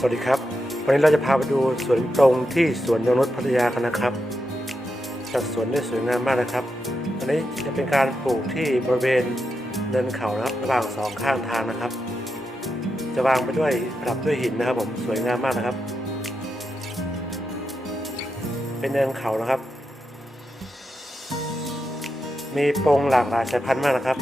สวัสดีครับ วันนี้เราจะพาไปดูสวนตรงที่สวนยงนุชพัทยากันนะครับจัดสวนได้สวยงามมากนะครับอันนี้จะเป็นการปลูกที่บริเวณเนินเขานะครับระหว่างสองข้างทางนะครับ จะวางไปด้วยปรับด้วยหินนะครับ ผมสวยงามมากนะครับ เป็นเนินเขานะครับ มีปงหลากหลายสายพันธุ์มากนะครับ